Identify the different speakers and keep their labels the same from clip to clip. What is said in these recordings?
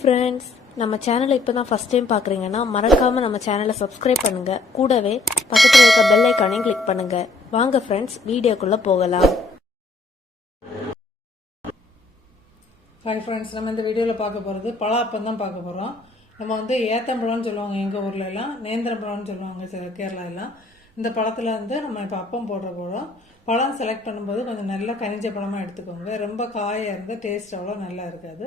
Speaker 1: Friends நம்ம சேனலை இப்போ தான் ஃபஸ்ட் டைம் பார்க்குறீங்கன்னா மறக்காமல் நம்ம சேனலை சப்ஸ்கிரைப் பண்ணுங்கள் கூடவே பக்கத்தில் இருக்க பெல் ஐக்கானையும் கிளிக் பண்ணுங்கள் வாங்க ஃப்ரெண்ட்ஸ் வீடியோக்குள்ளே போகலாம்.
Speaker 2: ஹாய் ஃப்ரெண்ட்ஸ் நம்ம இந்த வீடியோவில் பார்க்க போகிறது பலாப்பம் தான் பார்க்க போகிறோம் நம்ம வந்து ஏத்தம்பழம்னு சொல்லுவாங்க எங்கள் ஊரில் எல்லாம். நேந்திரம்பழம்னு சொல்லுவாங்க சில கேரளா இந்த பழத்தில் வந்து நம்ம இப்போ அப்பம் போடுற போகிறோம் பழம் செலக்ட் பண்ணும்போது கொஞ்சம் நல்லா கனிஞ்ச பழமாக எடுத்துக்கோங்க. ரொம்ப காயாக இருந்தால் டேஸ்ட் அவ்வளோ நல்லா இருக்காது.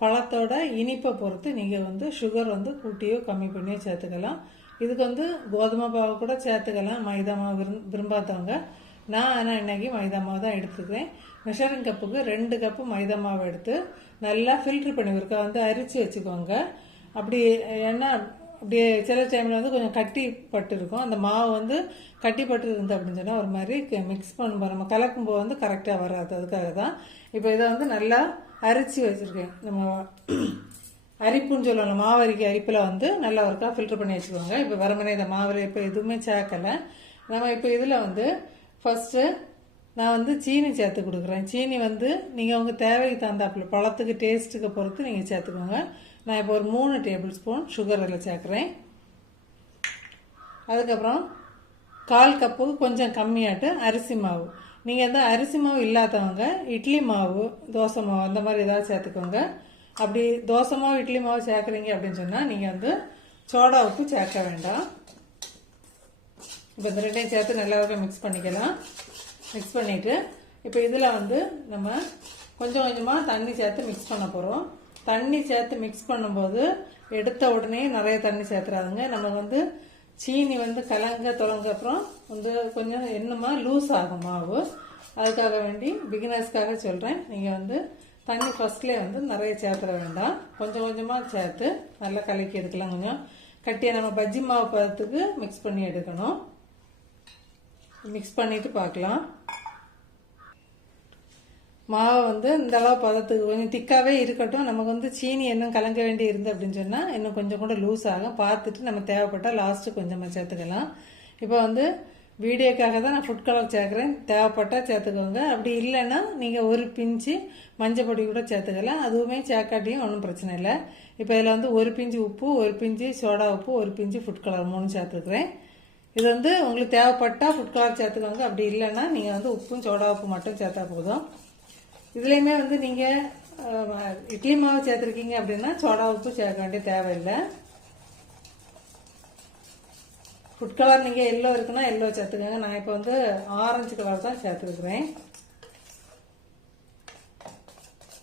Speaker 2: பழத்தோட இனிப்பை பொறுத்து நீங்கள் வந்து சுகர் வந்து கூட்டியோ கம்மி பண்ணியோ சேர்த்துக்கலாம். இதுக்கு வந்து கோதுமை மாவு கூட சேர்த்துக்கலாம். மைதா மாவு விரும் விரும்பாதவங்க. நான் ஆனால் இன்னைக்கு மைதா மாவு தான் எடுத்துக்கிறேன். மெஷரிங் கப்புக்கு ரெண்டு கப்பு மைதா மாவு எடுத்து நல்லா ஃபில்ட்ரு பண்ணி வந்து அரிச்சு வச்சுக்கோங்க. அப்படி ஏன்னா அப்படியே சில டைமில் வந்து கொஞ்சம் கட்டி பட்டுருக்கும் அந்த மாவு வந்து கட்டி பட்டு இருந்து அப்படின்னு சொன்னால் ஒரு மாதிரி மிக்ஸ் பண்ணும்போது நம்ம கலக்கும்போது வந்து கரெக்டாக வராது. அதுக்காக தான் இப்போ இதை வந்து நல்லா அரிச்சு வச்சுருக்கேன். நம்ம அரிப்புன்னு சொல்லுவோம் மாவு அரிக்க அரிப்பில் வந்து நல்லா ஒருக்கா ஃபில்டர் பண்ணி வச்சுக்கோங்க. இப்போ வெறுமனே இந்த மாவில் இப்போ எதுவுமே சேர்க்கலை. நம்ம இப்போ இதில் வந்து ஃபஸ்ட்டு நான் வந்து சீனி சேர்த்து கொடுக்குறேன். சீனி வந்து நீங்கள் உங்கள் தேவைக்கு தகுந்தாப்புல பழத்துக்கு டேஸ்ட்டுக்கு பொறுத்து நீங்கள் சேர்த்துக்கோங்க. நான் இப்போ ஒரு மூணு டேபிள் ஸ்பூன் சுகர் அதில் சேர்க்குறேன். அதுக்கப்புறம் கால் கப்பு கொஞ்சம் கம்மியாட்டு அரிசி மாவு. நீங்கள் வந்து அரிசி மாவு இல்லாதவங்க இட்லி மாவு தோசை மாவு அந்த மாதிரி ஏதாவது சேர்த்துக்கோங்க. அப்படி தோசை மாவு இட்லி மாவு சேர்க்குறீங்க அப்படின்னு சொன்னால் நீங்கள் வந்து சோடா உப்பு சேர்க்க வேண்டாம். இப்போ இந்த ரெண்டையும் சேர்த்து நல்லா மிக்ஸ் பண்ணிக்கலாம். மிக்ஸ் பண்ணிவிட்டு இப்போ இதில் வந்து நம்ம கொஞ்சம் கொஞ்சமாக தண்ணி சேர்த்து மிக்ஸ் பண்ண போகிறோம் தண்ணி சேர்த்து மிக்ஸ் பண்ணும்போது எடுத்த உடனே நிறைய தண்ணி சேர்த்துறாதுங்க. நம்ம வந்து சீனி வந்து கலங்க தொலங்க அப்புறம் வந்து கொஞ்சம் என்னமா லூஸ் ஆகும் மாவு. அதுக்காக வேண்டி பிகினர்ஸ்க்காக சொல்கிறேன் நீங்கள் வந்து தண்ணி ஃபர்ஸ்ட்லேயே வந்து நிறைய சேர்த்துற வேண்டாம். கொஞ்சம் கொஞ்சமாக சேர்த்து நல்லா கலக்கி எடுக்கலாம். கொஞ்சம் கட்டியை நம்ம பஜ்ஜி மாவு பதத்துக்கு மிக்ஸ் பண்ணி எடுக்கணும். மிக்ஸ் பண்ணிட்டு பார்க்கலாம். மாவை வந்து இந்தளவு பதத்துக்கு கொஞ்சம் திக்காவே இருக்கட்டும். நமக்கு வந்து சீனி இன்னும் கலங்க வேண்டி இருந்து அப்படின்னு சொன்னால் இன்னும் கொஞ்சம் கூட லூஸ் ஆகும். பார்த்துட்டு நம்ம தேவைப்பட்டால் லாஸ்ட்டு கொஞ்சமாக சேர்த்துக்கலாம். இப்போ வந்து வீடியோக்காக தான் நான் ஃபுட் கலர் சேர்க்குறேன். தேவைப்பட்டால் சேர்த்துக்கோங்க. அப்படி இல்லைன்னா நீங்கள் ஒரு பிஞ்சு மஞ்சள் பொடி கூட சேர்த்துக்கலாம். அதுவுமே சேர்க்காட்டியும் ஒன்றும் பிரச்சனை இல்லை. இப்போ இதில் வந்து ஒரு பிஞ்சு உப்பு ஒரு பிஞ்சு சோடா உப்பு ஒரு பிஞ்சு ஃபுட் கலர் மூணு சேர்த்துக்கிறேன். இது வந்து உங்களுக்கு தேவைப்பட்டால் ஃபுட் கலர் சேர்த்துக்கோங்க. அப்படி இல்லைன்னா நீங்கள் வந்து உப்பும் சோடா உப்பு மட்டும் சேர்த்தா போதும். இதுலேயுமே வந்து நீங்கள் இட்லி மாவு சேர்த்துருக்கீங்க அப்படின்னா சோடா உப்பு சேர்க்க வேண்டிய தேவையில்லை. ஃபுட் கலர் நீங்கள் எல்லோ இருக்குன்னா எல்லோ சேர்த்துக்கோங்க. நான் இப்போ வந்து ஆரஞ்சு கலர் தான் சேர்த்துருக்குறேன்.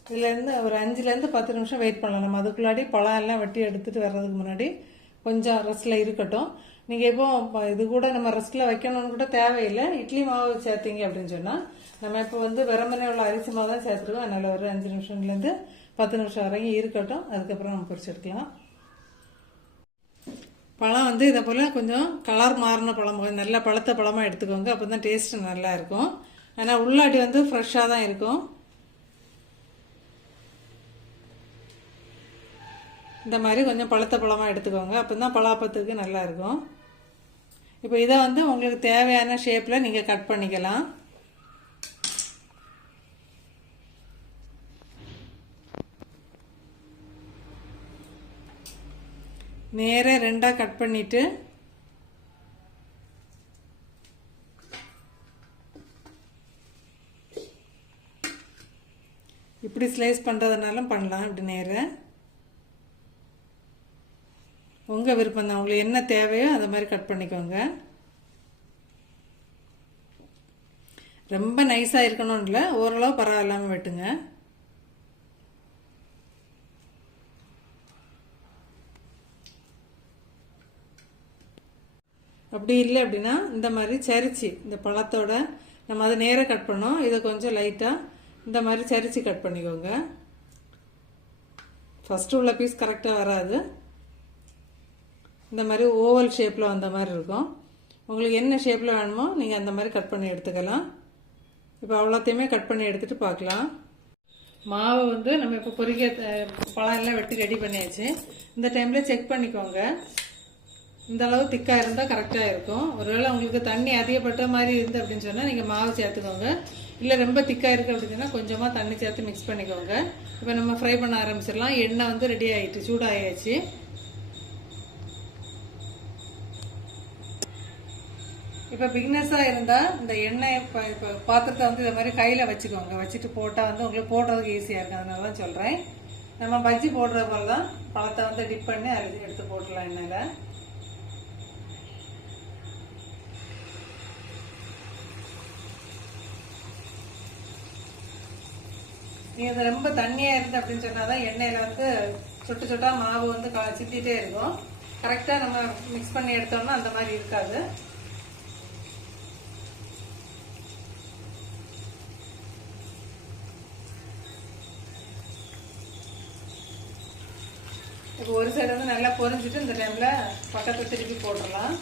Speaker 2: இதுலேருந்து ஒரு அஞ்சுலேருந்து பத்து நிமிஷம் வெயிட் பண்ணலாம். நம்ம அதுக்குள்ளாடி பழம் எல்லாம் வெட்டி எடுத்துகிட்டு வர்றதுக்கு முன்னாடி கொஞ்சம் ரெஸ்ட்டில் இருக்கட்டும். நீங்கள் இப்போ இது கூட நம்ம ரெஸ்ட்டில் வைக்கணும்னு கூட தேவையில்லை. இட்லி மாவு சேர்த்தீங்க அப்படின்னு சொன்னால் நம்ம இப்போ வந்து வெறுமனே உள்ள அரிசி மாவு தான் சேர்த்துருவோம். அதனால் ஒரு அஞ்சு நிமிஷம்லேருந்து பத்து நிமிஷம் வரைக்கும் இருக்கட்டும். அதுக்கப்புறம் நம்ம பொரிச்சு எடுக்கலாம் பழம் வந்து இதை போல் கொஞ்சம் கலர் மாறின பழம். நல்ல பழுத்த பழமாக எடுத்துக்கோங்க. அப்போ தான் டேஸ்ட்டு நல்லா இருக்கும். ஆனால் உள்ளாடி வந்து ஃப்ரெஷ்ஷாக தான் இருக்கும். இந்த மாதிரி கொஞ்சம் பழுத்த பழமாக எடுத்துக்கோங்க. அப்போ தான் பலாப்பத்துக்கு நல்லா இருக்கும். இப்போ இதை வந்து உங்களுக்கு தேவையான ஷேப்பில் நீங்கள் கட் பண்ணிக்கலாம். நேராக ரெண்டாக கட் பண்ணிவிட்டு இப்படி ஸ்லைஸ் பண்ணுறதுனாலும் பண்ணலாம் இப்படி நேராக உங்கள் விருப்பம் தான் உங்களுக்கு என்ன தேவையோ அந்த மாதிரி கட் பண்ணிக்கோங்க. ரொம்ப நைஸாக இருக்கணும்னு இல்லை ஓரளவு பரவாயில்லாமல் வெட்டுங்க. அப்படி இல்லை அப்படின்னா இந்த மாதிரி சரிச்சு இந்த பழத்தோட நம்ம அதை நேராக கட் பண்ணோம். இதை கொஞ்சம் லைட்டாக இந்த மாதிரி சரிச்சு கட் பண்ணிக்கோங்க. ஃபஸ்ட்டு உள்ள பீஸ் கரெக்டாக வராது. இந்த மாதிரி ஓவல் ஷேப்பில் வந்த மாதிரி இருக்கும். உங்களுக்கு என்ன ஷேப்பில் வேணுமோ நீங்கள் அந்த மாதிரி கட் பண்ணி எடுத்துக்கலாம். இப்போ அவ்வளோத்தையுமே கட் பண்ணி எடுத்துகிட்டு பார்க்கலாம். மாவை வந்து நம்ம இப்போ பொறிக்க பழம் எல்லாம் வெட்டி ரெடி பண்ணியாச்சு. இந்த டைமில் செக் பண்ணிக்கோங்க. இந்த அளவு திக்காக இருந்தால் கரெக்டாக இருக்கும். ஒருவேளை உங்களுக்கு தண்ணி அதிகப்பட்ட மாதிரி இருந்து அப்படின்னு சொன்னால் நீங்கள் மாவு சேர்த்துக்கோங்க. இல்லை ரொம்ப திக்காக இருக்குது அப்படின்னா கொஞ்சமாக தண்ணி சேர்த்து மிக்ஸ் பண்ணிக்கோங்க. இப்போ நம்ம ஃப்ரை பண்ண ஆரம்பிச்சிடலாம். எண்ணெய் வந்து ரெடி ஆகிட்டு சூடாயாச்சு. இப்போ பிக்னஸாக இருந்தால் இந்த எண்ணெய் இப்போ இப்போ பாத்திரத்தை வந்து இதை மாதிரி கையில் வச்சுக்கோங்க. வச்சுட்டு போட்டால் வந்து உங்களுக்கு போடுறதுக்கு ஈஸியாக இருக்கும். அதனால தான் சொல்கிறேன் நம்ம பஜ்ஜி போடுற போல தான் பழத்தை வந்து டிப் பண்ணி அரிசி எடுத்து போட்டுடலாம் எண்ணெயில். நீங்கள் இது ரொம்ப தண்ணியாக இருந்து அப்படின்னு சொன்னால் தான் எண்ணெயில் வந்து சுட்டு சுட்டாக மாவு வந்து க இருக்கும். கரெக்டாக நம்ம மிக்ஸ் பண்ணி எடுத்தோம்னா அந்த மாதிரி இருக்காது. இப்போ ஒரு சைடு வந்து நல்லா பொரிஞ்சிட்டு இந்த டைமில் பக்கத்தை திருப்பி போட்டுடலாம்.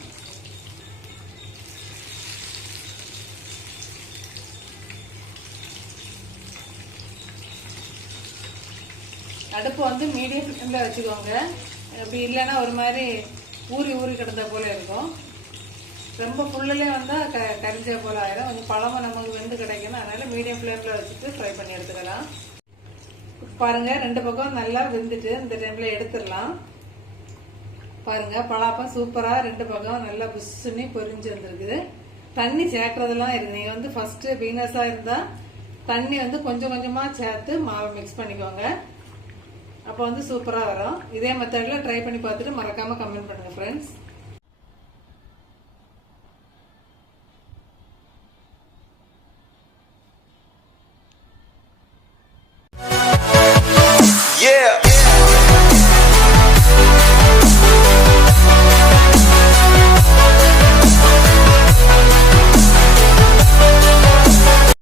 Speaker 2: அடுப்பு வந்து மீடியம் ஃப்ளேமில் வச்சுக்கோங்க. அப்படி இல்லைன்னா ஒரு மாதிரி ஊறி ஊறி கிடந்த போல இருக்கும். ரொம்ப ஃபுல்லுலே வந்தால் க கரிஞ்ச போல ஆயிடும் கொஞ்சம் பழமும் நமக்கு வெந்து கிடைக்கணும். அதனால மீடியம் ஃப்ளேமில் வச்சுட்டு ஃப்ரை பண்ணி எடுத்துக்கலாம். பாருங்க ரெண்டு பக்கம் நல்லா வெந்துட்டு இந்த டைம்ல எடுத்துடலாம். பாருங்க பலாப்பம் சூப்பரா ரெண்டு பக்கம் நல்லா புஷ்ஷுன்னு பொரிஞ்சு வந்திருக்குது. தண்ணி சேர்க்கறதெல்லாம் இருக்கு நீங்க வந்து ஃபர்ஸ்ட் பீனஸா இருந்தா தண்ணி வந்து கொஞ்சம் கொஞ்சமா சேர்த்து மாவை மிக்ஸ் பண்ணிக்கோங்க. அப்போ வந்து சூப்பரா வரும். இதே மெத்தட்ல ட்ரை பண்ணி பார்த்துட்டு மறக்காம கமெண்ட் பண்ணுங்க ஃப்ரெண்ட்ஸ்